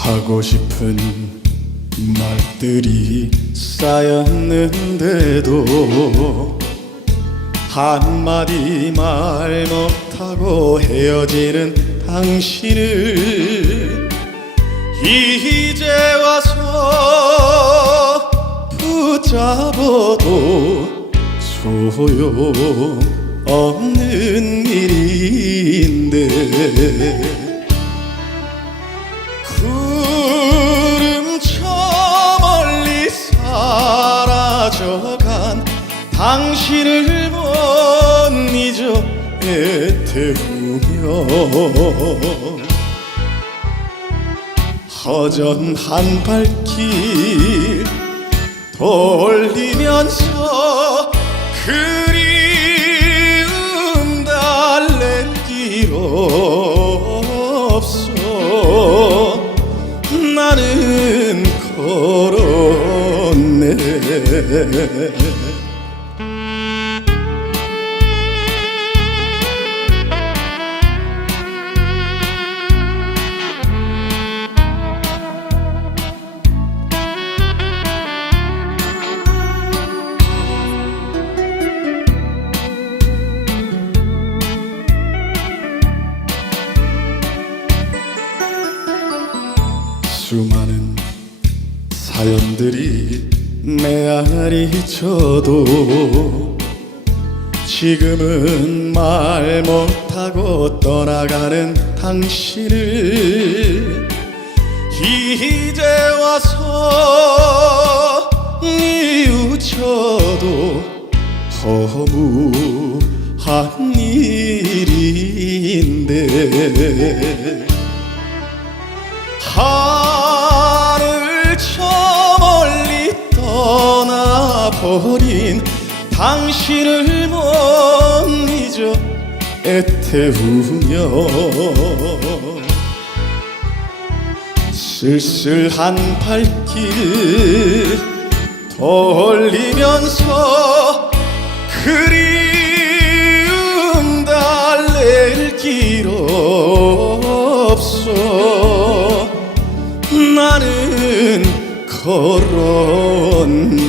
하고 싶은 말들이 쌓였는데도 한마디 말 못하고 헤어지는 당신을 이제 와서 붙잡아도 소용없는 일인데 사라져간 당신을 못 잊어 애태우며 허전한 발길 돌리면서 그리움 달랠 길 없어. 나는 걸었네 수많은 사연들이 메아리 쳐도 지금은 말 못하고 떠나가는 당신을 이제 와서 뉘우쳐도 허무한 일인데 버린 당신을 못 잊어 애태우며 쓸쓸한 발길 돌리면서 걸었네